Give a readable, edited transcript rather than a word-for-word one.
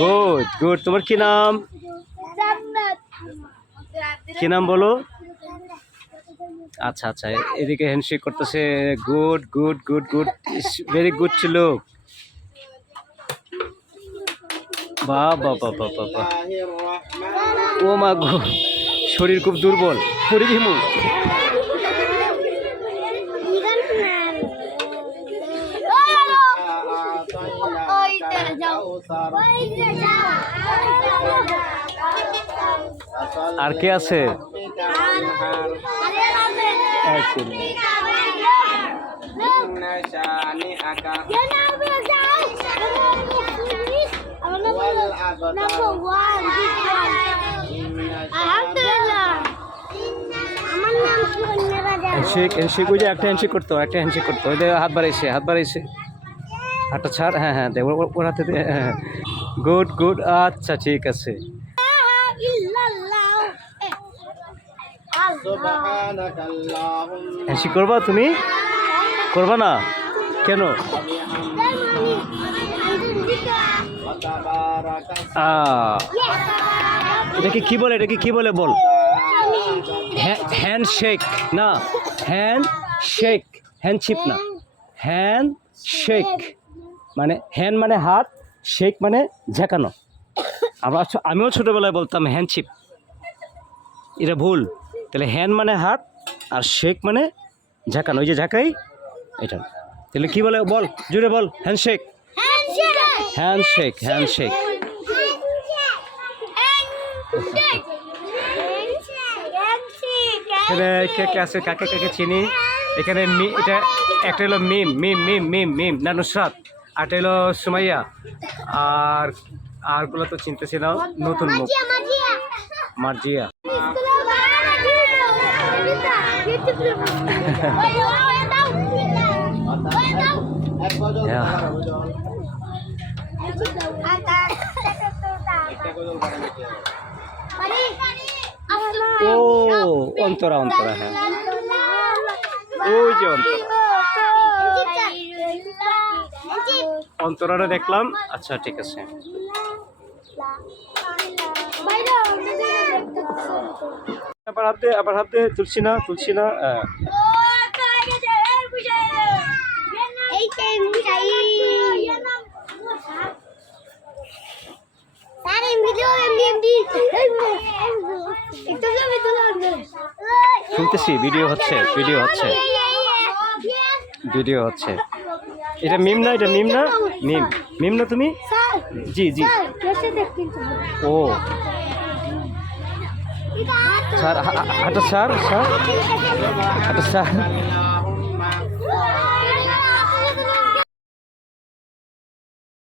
Good good, তোমার কি নাম? কি নাম বলো? আচ্ছা আচ্ছা, এদিকে হ্যান্ডশেক করতেছে। Good good good good, very good ছিল। বাহ বাহ বাহ বাহ বাহ বাহ। ও মা গো, শরীর খুব দুর্বল, পরিধিমু। আর কে আছে? হ্যান্ডশেক, ওই যে একটা হ্যান্ডশেক করতো, একটা হ্যান্ডশেক করতো। ওই যে হাত বাড়াইছে, হাত বাড়াইছে, হাতটা ছাড়। হ্যাঁ হ্যাঁ, দেখ ওর হাতে। গুড গুড, আচ্ছা ঠিক আছে। হ্যান্ডশেক করবা তুমি? করবা না কেন? এটাকে কি বলে, এটাকে কি বলে বল? হ্যান্ডশেক না, হ্যান্ডশেক, হ্যান্ডশিপ না, হ্যান্ডশেক। মানে হ্যান্ড মানে হাত, শেক মানে ঝাঁকানো। আমিও ছোটোবেলায় বলতাম হ্যান্ডশিপ, এটা ভুল। তাহলে হ্যান্ড মানে হাত আর শেক মানে ঝাঁকানো, ওই যে ঝাঁকাই এটা। তাহলে কি বলে বল, জুড়ে বল। Handshake, handshake, handshake. এখানে কে কে আছে, কাকে কাকে চিনি? এখানে এটা একটা হলো মিম, মিম মিম মিম মিম না, নুসরাত। আরটা হলো সুমাইয়া। আর আরগুলো তো চিনতেছি না, নতুন মুখ। মার্জিয়া। ও অন্তরা, অন্তরা, হ্যাঁ ওই যে অন্তরাটা দেখলাম। আচ্ছা ঠিক আছে। আবার হাত দে, আবার হাত দে। তুলছি না, তুলছি না। শুনতেছি, ভিডিও হচ্ছে, ভিডিও হচ্ছে, ভিডিও হচ্ছে। এটা মিম না, এটা মিম না, মিম, মিম না তুমি? জি জি। ও স্যার, হাঁটা স্যার, স্যার হাঁটা স্যার।